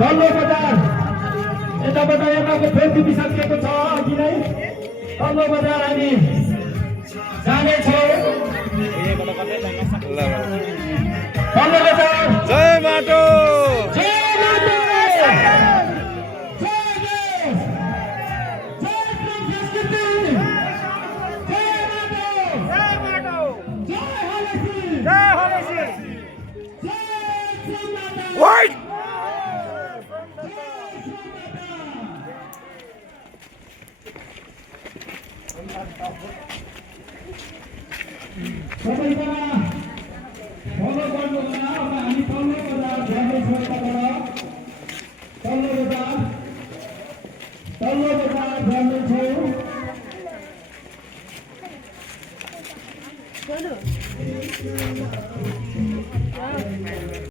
तल्लो बजार यताबाट यताको फेद दिपिसकेको छ अघि नै तल्लो बजार हामी जानेछौँ। तल्लो बजार जय माटो White!